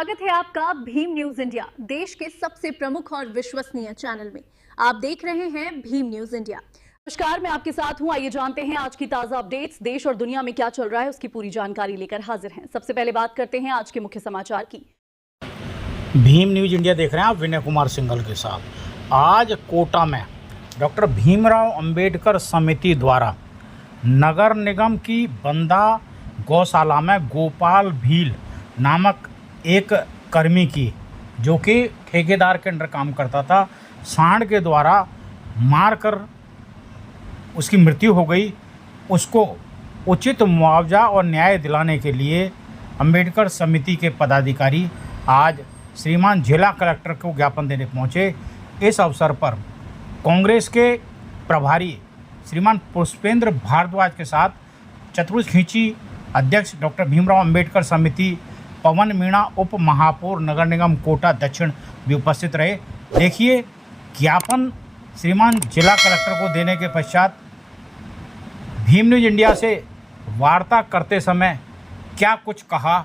स्वागत है आपका भीम न्यूज इंडिया, देश के सबसे प्रमुख और विश्वसनीय चैनल में। आप देख रहे हैं भीम न्यूज इंडिया। नमस्कार, मैं आपके साथ हूं। आइए जानते हैं आज की ताजा अपडेट्स। देश और दुनिया में क्या चल रहा है उसकी पूरी जानकारी लेकर हाजिर हैं। सबसे पहले बात करते हैं आज के मुख्य समाचार की। भीम न्यूज इंडिया देख रहे हैं आप विनय कुमार सिंघल के साथ। आज कोटा में डॉक्टर भीमराव अंबेडकर समिति द्वारा नगर निगम की बंदा गौशाला में गोपाल भील नामक एक कर्मी की, जो कि ठेकेदार के अंडर काम करता था, सांड के द्वारा मारकर उसकी मृत्यु हो गई। उसको उचित मुआवजा और न्याय दिलाने के लिए अंबेडकर समिति के पदाधिकारी आज श्रीमान जिला कलेक्टर को ज्ञापन देने पहुंचे। इस अवसर पर कांग्रेस के प्रभारी श्रीमान पुष्पेंद्र भारद्वाज के साथ चतुर्भुज खींची अध्यक्ष डॉक्टर भीमराव अंबेडकर समिति पवन मीणा उप महापौर नगर निगम कोटा दक्षिण भी उपस्थित रहे। देखिए ज्ञापन श्रीमान जिला कलेक्टर को देने के पश्चात भीम न्यूज इंडिया से वार्ता करते समय क्या कुछ कहा,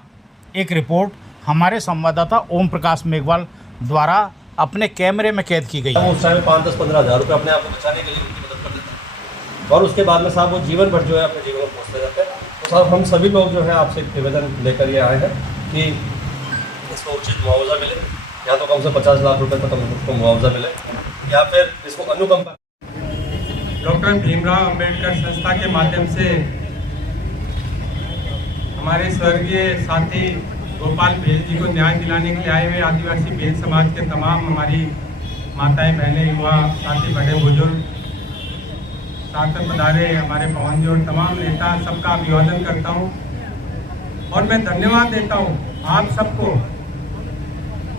एक रिपोर्ट हमारे संवाददाता ओम प्रकाश मेघवाल द्वारा अपने कैमरे में कैद की गई। उस टाइम 5-10-15 हज़ार रुपये अपने आप को बचाने के लिए उनकी मदद कर देता है और उसके बाद में साहब वो जीवन भर जो है अपने जीवन में पहुँचते जाते हैं। तो साहब हम सभी लोग जो है आपसे एक निवेदन लेकर ये आए हैं कि इसको उचित मुआवजा मिले, या तो कम से 50 लाख रुपए तक उसको मुआवजा मिले, या फिर इसको अनुकंपा। डॉक्टर भीमराव अंबेडकर संस्था के माध्यम से हमारे स्वर्गीय साथी गोपाल भील जी को न्याय दिलाने के लिए आए हुए आदिवासी भील समाज के तमाम हमारी माताएं, बहनें, युवा साथी, बड़े बुजुर्ग साथ में पधारे हमारे पवन जी और तमाम नेता, सबका अभिवादन करता हूं और मैं धन्यवाद देता हूं आप सबको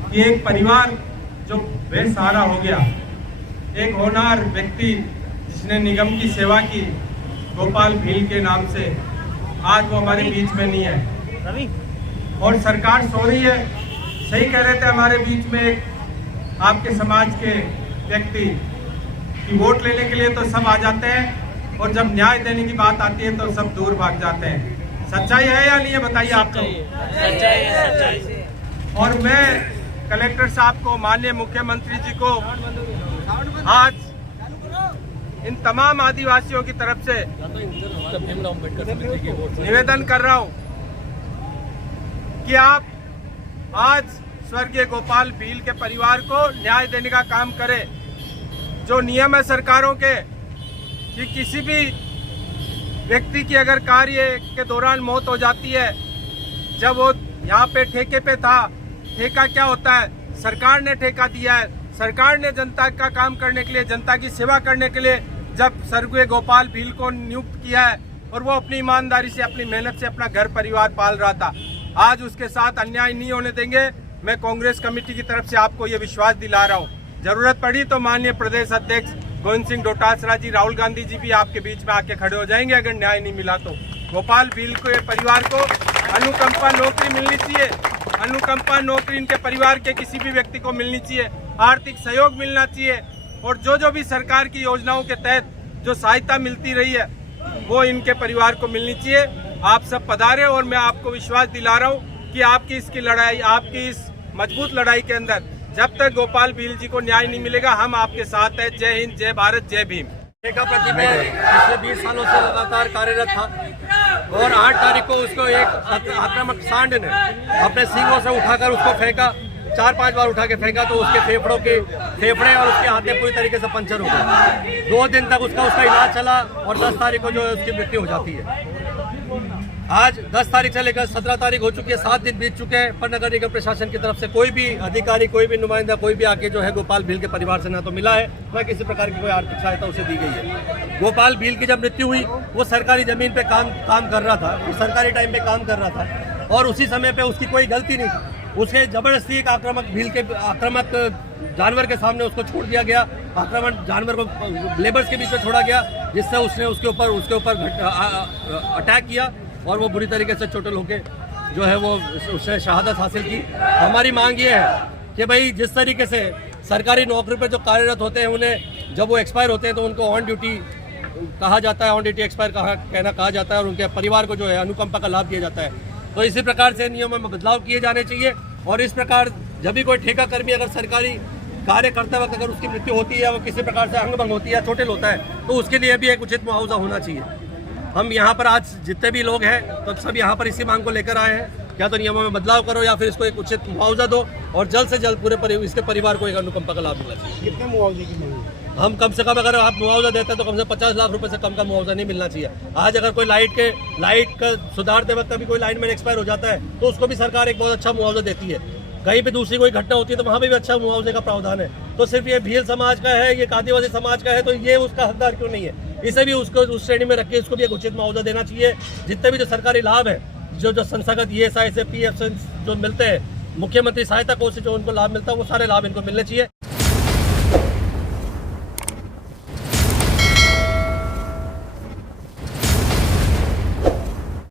कि एक परिवार जो बेसहारा हो गया, एक होनहार व्यक्ति जिसने निगम की सेवा की गोपाल भील के नाम से, आज वो हमारे बीच में नहीं है और सरकार सो रही है। सही कह रहे थे हमारे बीच में एक आपके समाज के व्यक्ति कि वोट लेने के लिए तो सब आ जाते हैं और जब न्याय देने की बात आती है तो सब दूर भाग जाते हैं। सच्चाई है या नहीं है, बताइए आप तो। सच्चाई है। और मैं कलेक्टर साहब को, माननीय मुख्यमंत्री जी को आज इन तमाम आदिवासियों की तरफ से निवेदन कर रहा हूं कि आप आज स्वर्गीय गोपाल भील के परिवार को न्याय देने का काम करें। जो नियम है सरकारों के कि किसी भी व्यक्ति की अगर कार्य के दौरान मौत हो जाती है, जब वो यहाँ पे ठेके पे था, ठेका क्या होता है, सरकार ने ठेका दिया है, सरकार ने जनता का काम करने के लिए, जनता की सेवा करने के लिए जब स्वर्गीय गोपाल भील को नियुक्त किया है और वो अपनी ईमानदारी से, अपनी मेहनत से अपना घर परिवार पाल रहा था, आज उसके साथ अन्याय नहीं होने देंगे। मैं कांग्रेस कमेटी की तरफ से आपको ये विश्वास दिला रहा हूँ। जरूरत पड़ी तो माननीय प्रदेश अध्यक्ष गोविंद सिंह डोटासरा जी, राहुल गांधी जी भी आपके बीच में आके खड़े हो जाएंगे अगर न्याय नहीं मिला तो। गोपाल भील को, ये परिवार को अनुकंपा नौकरी मिलनी चाहिए, अनुकंपा नौकरी इनके परिवार के किसी भी व्यक्ति को मिलनी चाहिए, आर्थिक सहयोग मिलना चाहिए और जो भी सरकार की योजनाओं के तहत जो सहायता मिलती रही है वो इनके परिवार को मिलनी चाहिए। आप सब पधारे और मैं आपको विश्वास दिला रहा हूँ कि आपकी इसकी लड़ाई, आपकी इस मजबूत लड़ाई के अंदर जब तक गोपाल भील जी को न्याय नहीं मिलेगा, हम आपके साथ हैं। जय हिंद, जय भारत, जय भीम। ठेका प्रति में पिछले 20 सालों से लगातार कार्यरत था और 8 तारीख को उसको एक आक्रामक सांड ने अपने सींगों से उठाकर उसको फेंका, 4-5 बार उठा के फेंका तो उसके फेफड़े और उसके हाथे पूरी तरीके से पंचर हो गए। 2 दिन तक उसका इलाज चला और 10 तारीख को जो है उसकी मृत्यु हो जाती है। आज 10 तारीख से लेकर 17 तारीख हो चुकी है, 7 दिन बीत चुके हैं, पर नगर निगम प्रशासन की तरफ से कोई भी अधिकारी, कोई भी नुमाइंदा, कोई भी आके जो है गोपाल भील के परिवार से ना तो मिला है, न किसी प्रकार की कोई आर्थिक सहायता उसे दी गई है। गोपाल भील की जब मृत्यु हुई वो सरकारी जमीन पे काम कर रहा था, वो सरकारी टाइम पे काम कर रहा था और उसी समय पे उसकी कोई गलती नहीं थी। उसे जबरदस्ती एक आक्रामक जानवर के सामने उसको छोड़ दिया गया, आक्रामक जानवर को लेबर्स के बीच में छोड़ा गया, जिससे उसने उसके ऊपर अटैक किया और वो बुरी तरीके से चोटिल होके जो है वो उसने शहादत हासिल की। हमारी मांग ये है कि भाई जिस तरीके से सरकारी नौकरी पर जो कार्यरत होते हैं उन्हें जब वो एक्सपायर होते हैं तो उनको ऑन ड्यूटी कहा जाता है, ऑन ड्यूटी एक्सपायर कहा जाता है और उनके परिवार को जो है अनुकंपा का लाभ दिया जाता है। तो इसी प्रकार से नियमों में बदलाव किए जाने चाहिए और इस प्रकार जब भी कोई ठेका कर्मी अगर सरकारी कार्य करते वक्त अगर उसकी मृत्यु होती है, वो किसी प्रकार से अंग भंग होती है, चोटिल होता है, तो उसके लिए भी एक उचित मुआवजा होना चाहिए। हम यहाँ पर आज जितने भी लोग हैं तो सब यहाँ पर इसी मांग को लेकर आए हैं, या तो नियमों में बदलाव करो या फिर इसको एक उचित मुआवजा दो और जल्द से जल्द पूरे इसके परिवार को एक अनुकंपा का लाभ मिलना चाहिए। कितने मुआवजे की मांग है? हम कम से कम अगर आप मुआवजा देते हैं तो कम से कम 50 लाख रुपए से कम का मुआवजा नहीं मिलना चाहिए। आज अगर कोई लाइट का सुधारते वक्त कभी कोई लाइन में एक्सपायर हो जाता है तो उसको भी सरकार एक बहुत अच्छा मुआवजा देती है। कहीं पे दूसरी कोई घटना होती है तो वहाँ पे भी अच्छा मुआवजे का प्रावधान है। तो सिर्फ ये भील समाज का है, ये आदिवासी समाज का है, तो ये उसका हकदार क्यों नहीं है? इसे भी उसको उस श्रेणी में रख के इसको भी एक उचित मुआवजा देना चाहिए। जितने भी जो सरकारी लाभ है, जो संस्थागत ESI से PF से जो मिलते हैं, मुख्यमंत्री सहायता कोष से जो उनको लाभ मिलता है, वो सारे लाभ इनको मिलने चाहिए।